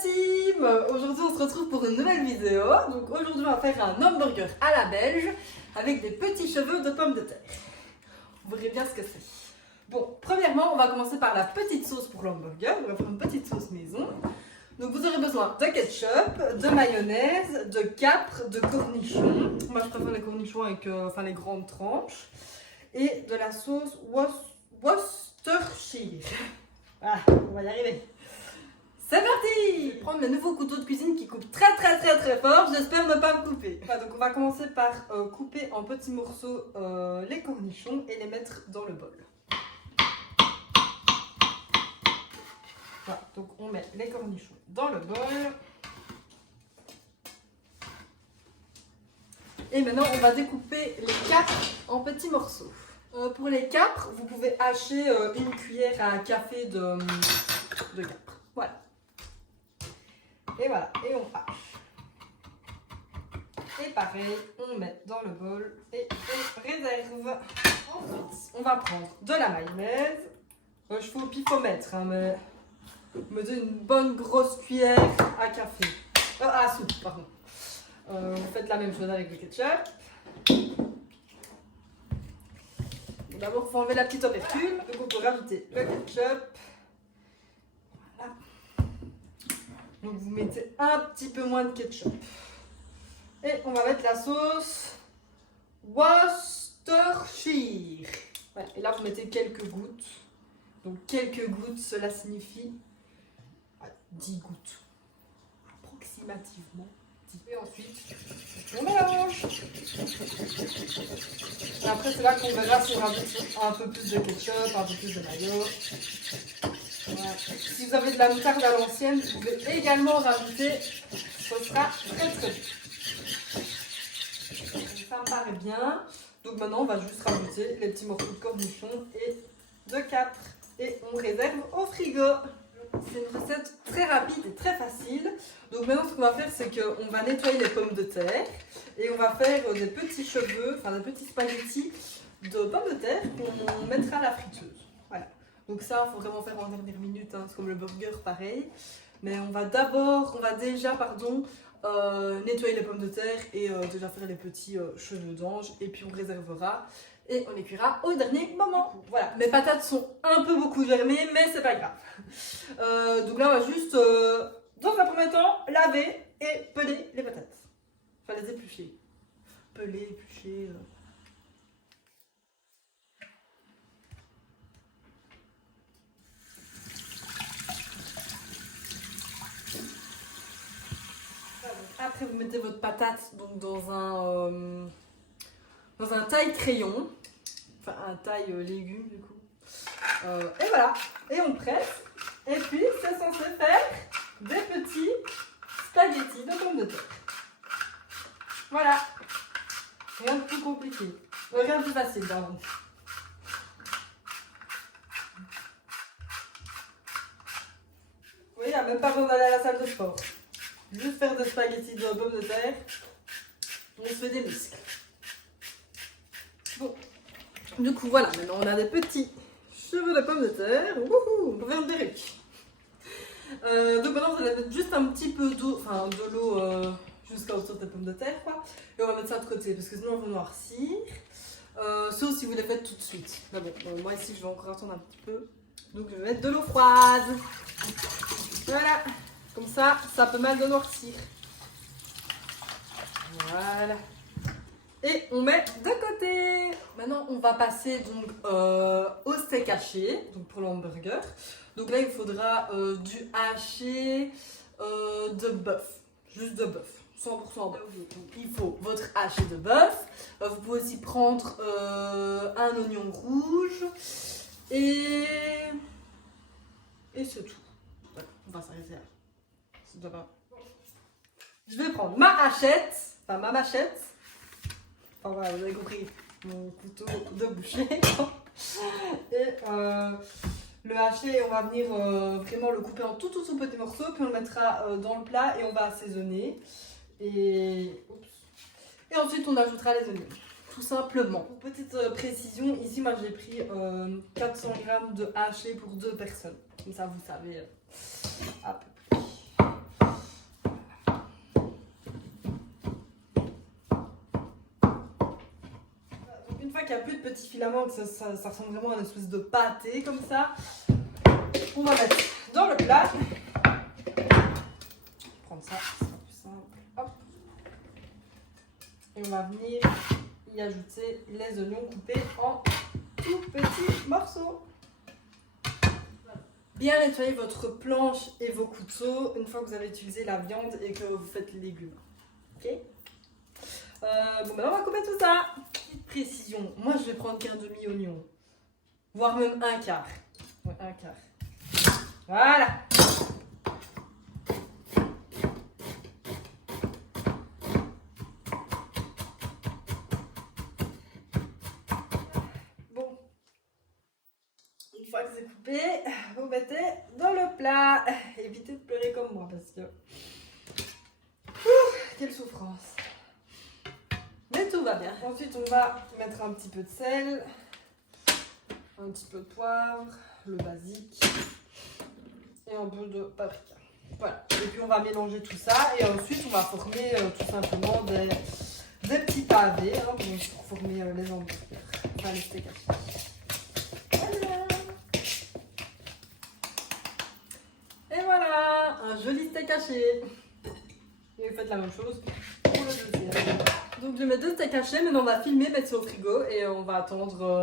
team! Aujourd'hui on se retrouve pour une nouvelle vidéo. Donc aujourd'hui on va faire un hamburger à la belge avec des petits cheveux de pommes de terre. Vous verrez bien ce que c'est. Bon, premièrement on va commencer par la petite sauce pour l'hamburger. On va faire une petite sauce maison. Donc vous aurez besoin de ketchup, de mayonnaise, de capre, de cornichons. Moi je préfère les cornichons avec les grandes tranches. Et de la sauce Worcestershire. Ah, on va y arriver. C'est parti! Je vais prendre mes nouveaux couteaux de cuisine qui coupent très fort. J'espère ne pas me couper. Voilà, donc on va commencer par couper en petits morceaux les cornichons et les mettre dans le bol. Voilà, donc on met les cornichons dans le bol. Et maintenant on va découper les capres en petits morceaux. Pour les capres, vous pouvez hacher une cuillère à café de capres. Voilà. Et voilà, et on hache. Et pareil, on met dans le bol et on réserve. Ensuite, on va prendre de la mayonnaise. Je fais au pifomètre, hein, mais me donne une bonne grosse cuillère à café. À soupe, pardon. Vous faites la même chose avec le ketchup. D'abord, il faut enlever la petite opercule. Donc, on peut rajouter le ketchup. Voilà. Donc, vous mettez un petit peu moins de ketchup. Et on va mettre la sauce Worcestershire. Voilà. Et là, vous mettez quelques gouttes. Donc, quelques gouttes, cela signifie 10 gouttes. Approximativement. Et ensuite, on mélange. Et après, c'est là qu'on verra si on rajoute un peu plus de ketchup, un peu plus de mayo. Voilà. Si vous avez de la moutarde à l'ancienne, vous pouvez également rajouter. Ce sera très bon. Ça me paraît bien. Donc maintenant, on va juste rajouter les petits morceaux de cornichons et de capre. Et on réserve au frigo. C'est une recette très rapide et très facile. Donc maintenant ce qu'on va faire, c'est qu'on va nettoyer les pommes de terre et on va faire des petits cheveux, des petits spaghettis de pommes de terre qu'on mettra à la friteuse. Voilà. Donc ça, il faut vraiment faire en dernière minute, hein, c'est comme le burger pareil. Mais on va déjà nettoyer les pommes de terre et déjà faire les petits cheveux d'ange et puis on réservera. Et on les cuira au dernier moment. Voilà, mes patates sont un peu beaucoup germées, mais c'est pas grave. Donc là, on va juste, dans un premier temps, laver et peler les patates. Enfin, les éplucher. Peler, éplucher. Après, vous mettez votre patate donc, dans un taille-crayon. Enfin, un taille légumes du coup. Et voilà, et on presse. Et puis, c'est censé faire des petits spaghettis de pommes de terre. Voilà. Rien de plus compliqué. Rien de plus facile, pardon. Oui, il n'y a même pas besoin d'aller à la salle de sport. Juste faire des spaghettis de pommes de terre. On se fait des muscles. Bon. Du coup, voilà, maintenant on a des petits cheveux de pommes de terre. Wouhou, on peut faire une perruque. Donc maintenant, vous allez mettre juste un petit peu d'eau, de l'eau jusqu'à autour des pommes de terre, quoi. Et on va mettre ça de côté parce que sinon elles vont noircir. Sauf si vous les faites tout de suite. Mais bon, moi ici, je vais encore attendre un petit peu. Donc je vais mettre de l'eau froide. Voilà, comme ça peut mal de noircir. Voilà. Et on met de côté. Maintenant, on va passer donc au steak haché, donc pour l'hamburger. Donc là, il faudra du haché de bœuf, juste de bœuf, 100% bœuf. Donc il faut votre haché de bœuf. Vous pouvez aussi prendre un oignon rouge et c'est tout. Voilà, on va s'arrêter là. C'est déjà pas. Je vais prendre ma machette. Enfin voilà, vous avez compris, mon couteau de boucher. Et le haché, on va venir vraiment le couper en tout petits morceaux, puis on le mettra dans le plat et on va assaisonner. Et ensuite, on ajoutera les oignons, tout simplement. Pour petite précision, ici, moi j'ai pris 400 g de haché pour 2 personnes. Comme ça, vous savez à peu près. qu'il n'y a plus de petits filaments, que ça ressemble vraiment à une espèce de pâté comme ça, on va mettre dans le plat. Prendre ça, ce sera plus simple. Hop. Et on va venir y ajouter les oignons coupés en tout petits morceaux. Bien nettoyer votre planche et vos couteaux une fois que vous avez utilisé la viande et que vous faites les légumes. Ok. Bon, maintenant on va couper tout ça. Petite précision, moi je vais prendre qu'un demi-oignon, voire même un quart. Ouais, un quart. Voilà. Bon, une fois que c'est coupé, vous mettez dans le plat. Évitez de pleurer comme moi parce que... quelle souffrance. Mais tout va bien. Ensuite, on va mettre un petit peu de sel, un petit peu de poivre, le basique et un peu de paprika. Voilà. Et puis, on va mélanger tout ça et ensuite, on va former tout simplement des petits pavés pour former les hamburgers. Enfin, les steaks hachés. Voilà. Et voilà, un joli steak haché. Et vous faites la même chose pour le deuxième. Donc je mets 2 steaks hachés, maintenant on va filmer, mettre ça au frigo et on va attendre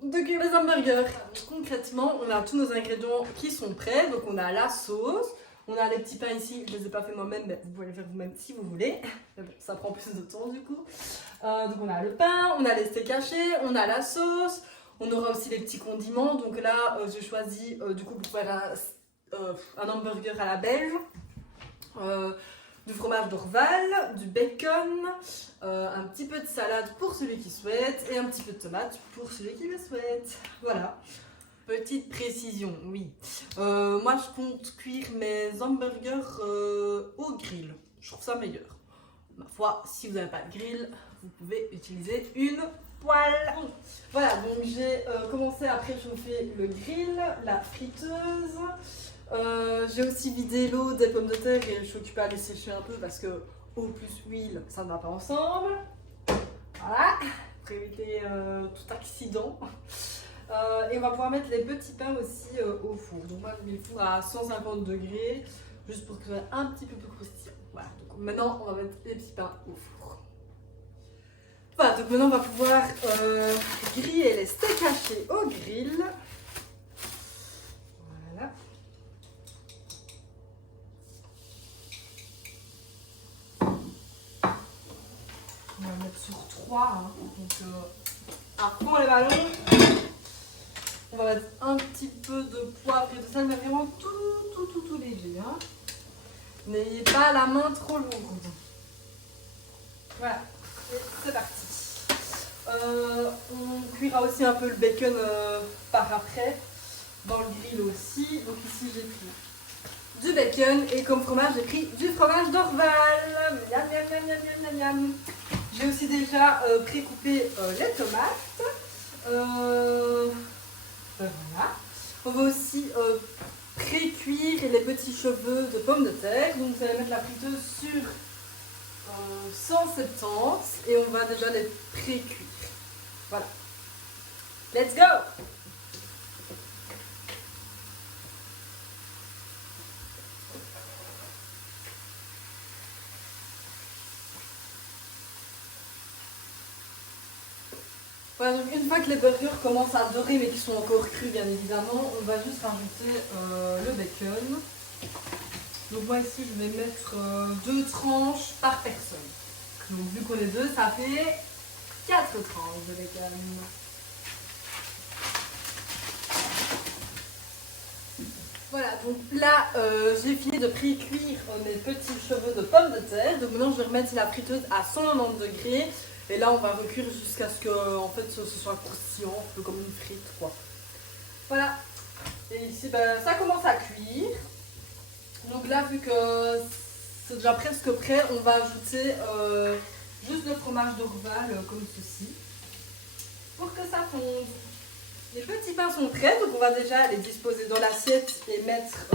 de cuire les hamburgers. Donc, concrètement, on a tous nos ingrédients qui sont prêts. Donc on a la sauce, on a les petits pains ici, je ne les ai pas fait moi-même, mais vous pouvez les faire vous-même si vous voulez. Mais bon, ça prend plus de temps du coup. Donc on a le pain, on a les steaks hachés, on a la sauce, on aura aussi les petits condiments. Donc là, j'ai choisi du coup pour faire un hamburger à la belge. Du fromage d'Orval, du bacon, un petit peu de salade pour celui qui souhaite et un petit peu de tomate pour celui qui le souhaite. Voilà. Petite précision, oui. Moi, je compte cuire mes hamburgers au grill. Je trouve ça meilleur. Ma foi, si vous n'avez pas de grill, vous pouvez utiliser une poêle. Voilà, donc j'ai commencé à préchauffer le grill, la friteuse. J'ai aussi vidé l'eau des pommes de terre et je suis occupée à les sécher un peu parce que eau plus huile, ça ne va pas ensemble. Voilà, pour éviter tout accident. Et on va pouvoir mettre les petits pains aussi au four. Donc moi je mets le four à 150 degrés, juste pour que ce soit un petit peu plus croustillant. Voilà, donc maintenant on va mettre les petits pains au four. Voilà, donc maintenant on va pouvoir griller les steaks hachés au grill. Voilà. On va mettre sur 3, donc à fond les ballons. On va mettre un petit peu de poivre et de sel, mais vraiment tout léger. N'ayez pas la main trop lourde. Voilà, et c'est parti. On cuira aussi un peu le bacon par après, dans le grill aussi. Donc ici j'ai pris du bacon et comme fromage j'ai pris du fromage d'Orval. Miam miam miam miam miam miam. J'ai aussi déjà pré-coupé les tomates. Voilà. On va aussi pré-cuire les petits cheveux de pommes de terre. Donc vous allez mettre la friteuse sur 170 et on va déjà les pré-cuire. Voilà. Let's go! Voilà, donc une fois que les burgers commencent à dorer mais qu'ils sont encore crus bien évidemment, on va juste rajouter le bacon. Donc moi ici je vais mettre 2 tranches par personne. Donc vu qu'on est 2, ça fait 4 tranches de bacon. Voilà, donc là j'ai fini de pré-cuire mes petits cheveux de pommes de terre. Donc maintenant je vais remettre la friteuse à 190 degrés. Et là, on va recuire jusqu'à ce que en fait, ce soit croustillant, un peu comme une frite, quoi. Voilà. Et ici, ben, ça commence à cuire. Donc là, vu que c'est déjà presque prêt, on va ajouter juste le fromage d'Orval, comme ceci, pour que ça fonde. Les petits pains sont prêts, donc on va déjà les disposer dans l'assiette et mettre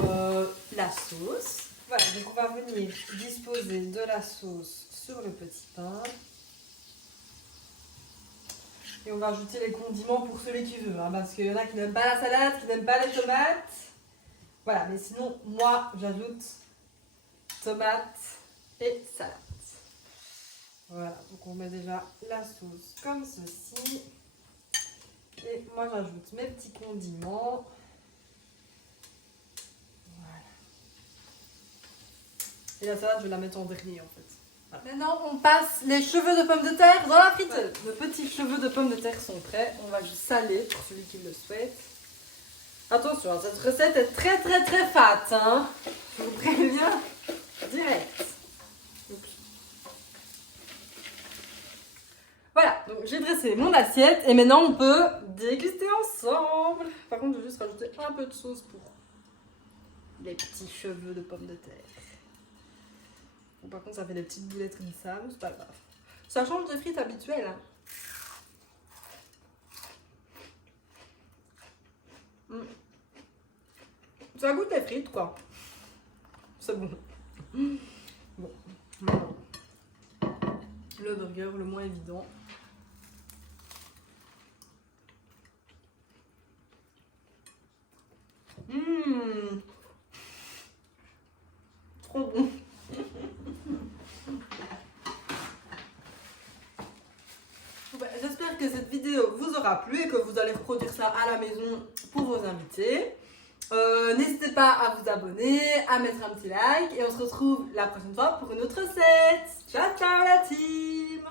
la sauce. Voilà, donc on va venir disposer de la sauce sur le petit pain. Et on va ajouter les condiments pour celui qui veut, hein, parce qu'il y en a qui n'aiment pas la salade, qui n'aiment pas les tomates. Voilà, mais sinon, moi, j'ajoute tomates et salade. Voilà, donc on met déjà la sauce comme ceci. Et moi, j'ajoute mes petits condiments. Voilà. Et la salade, je vais la mettre en dernier, en fait. Voilà. Maintenant, on passe les cheveux de pommes de terre dans la friteuse. Nos petits cheveux de pommes de terre sont prêts. On va juste saler pour celui qui le souhaite. Attention, cette recette est très fat, hein. Je vous préviens direct. Voilà, donc j'ai dressé mon assiette et maintenant on peut déguster ensemble. Par contre, je vais juste rajouter un peu de sauce pour les petits cheveux de pommes de terre. Bon, par contre, ça fait des petites boulettes comme ça, mais c'est pas grave. Ça change des frites habituelles, hein. Ça goûte les frites, quoi. C'est bon. Bon. Le burger, le moins évident. Trop bon. J'espère que cette vidéo vous aura plu et que vous allez reproduire ça à la maison pour vos invités. N'hésitez pas à vous abonner, à mettre un petit like et on se retrouve la prochaine fois pour une autre recette. Ciao ciao la team!